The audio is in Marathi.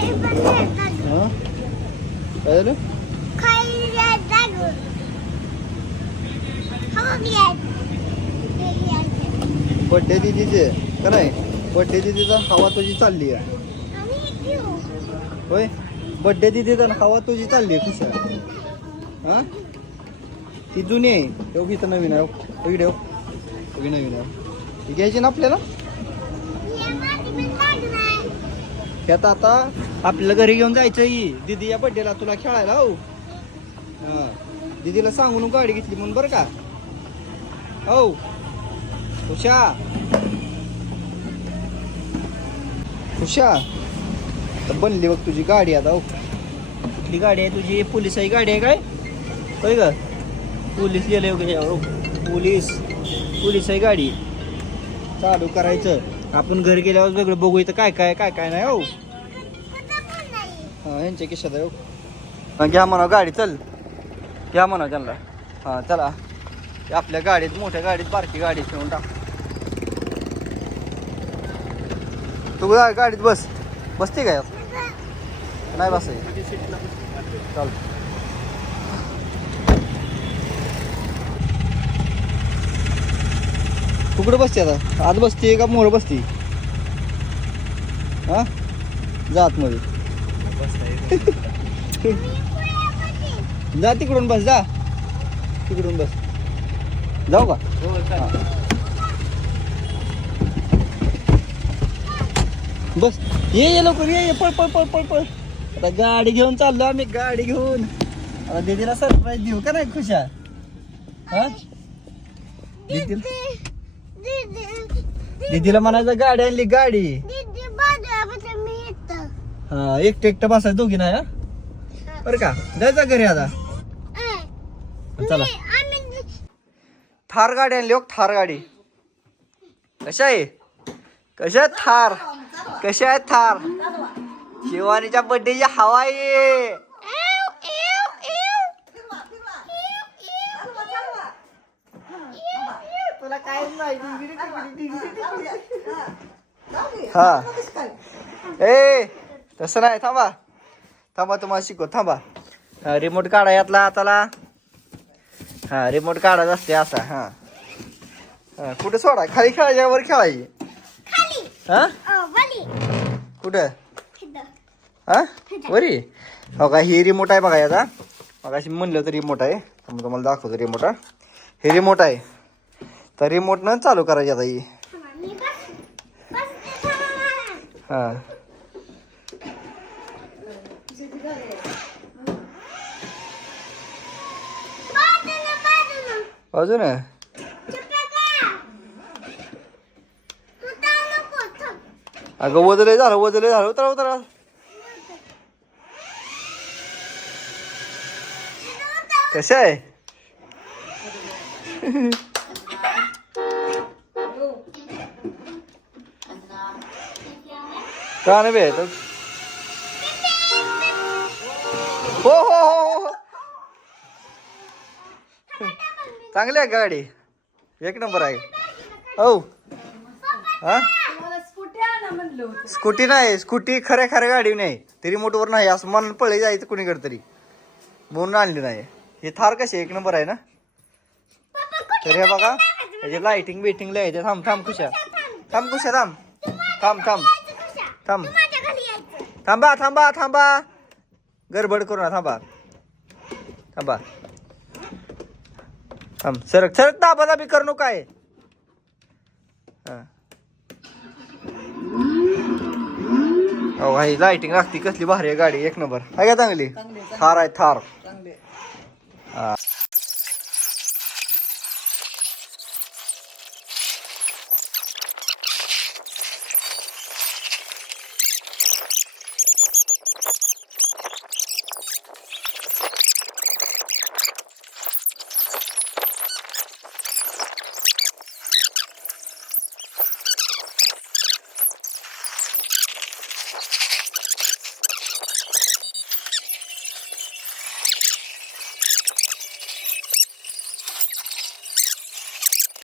हा काय झालं बड्डे दिदीचे का नाही? बड्डे दिदीचा हवा तुझी चालली आहे. होय? बड्डे दिदीचा हवा तुझी चालली आहे खुशा हा? ती जुनी आहे. एवढी तर नवीन आहे इकडे एवढी नवीन आहे ती घ्यायची ना आपल्याला? त्यात आता आपल्याला घरी घेऊन जायचं ही. दीदी या बड्डेला तुला खेळायला हो. दिदीला सांगून गाडी घेतली म्हणून बरं का. हो. उषा. उषा. तर बनली बघ तुझी गाडी आता हो. कुठली गाडी आहे तुझी? पोलिसाची गाडी आहे काय? होय का? पोलीस गेले वगैरे हो. पोलीस. पोलिसाची गाडी. चालू करायचं. आपण घरी गेल्यावर वेगळं बघू इथं काय काय काय काय नाही हो. हा यांच्या किशात आहे हो. घ्या म्हणा गाडी चल. घ्या म्हणा त्यांना. हा चला. आपल्या गाडीत मोठ्या गाडीत बारकी गाडी ठेवून टाक. तू गा- गाडीत बस. बसते काय नाही बस चाल. तू कुठं बसते आता? आत बसते का मोर बसते? हा? जात मध्ये जा तिकडून बस जा. तिकडून बस. जाऊ का? बस. ये ये लवकर ये ये पळ पळ पळ पळ पळ. आता गाडी घेऊन चाललो आम्ही गाडी घेऊन. आता दीदीला सरप्राईज देऊ का नाही खुशा? हा? दीदीला म्हणायचं गाडी आणली गाडी. एकटं एकटं बसायचं दोघी नाही हा? बरं का? जायचं घरी आता. चला. थार गाडी आणली हो थार गाडी. कशा आहे? कशा आहे थार? कशा आहे थार? शिवानीच्या बर्थडेची हवा आहे. हा. ए तसं नाही थांबा. थांबा तुम्हाला शिकव थांबा. हा, रिमोट काढा यातला हाताला हा रिमोट काढायचा असते असा हा. हा, कुठं सोडा? खाली खेळायच्या वर खेळायची हा. कुठं? हा? वरी? हो का ही रिमोट आहे बघा याचा. मग अशी म्हणलं तर रिमोट आहे. तर मी तुम्हाला दाखवतो रिमोट हा. हे रिमोट आहे. तर रिमोटनं चालू करायची आता ही. हा. अजून आहे? अगं वजले झालं वजले झालं. उतरा उतरा. कशा आहे? का नाही बे? तर हो हो हो हो चांगली आहे गाडी. एक नंबर आहे. हो हा? स्कूटी नाही स्कूटी खऱ्या खऱ्या गाडी नाही. तरी मोठवर नाही असं मन पळले जायचं कुणीकडे तरी. म्हणून आणली नाही. हे थार कशी एक नंबर आहे ना? तर हे बघा त्याचे लाइटिंग बिटिंग लिहायचे थांब थांब खुशा थांब खुशा थांब. थांब थांब. थांब. थांबा थांबा थांबा. गडबड करू ना थांबा. थांबा. थांब सरक सरक दाबा दाबी करू नका आहे. हा. हो भाई लाइटिंग लागती कसली भारी आहे गाडी एक नंबर आहे का चांगली? थार आहे थार.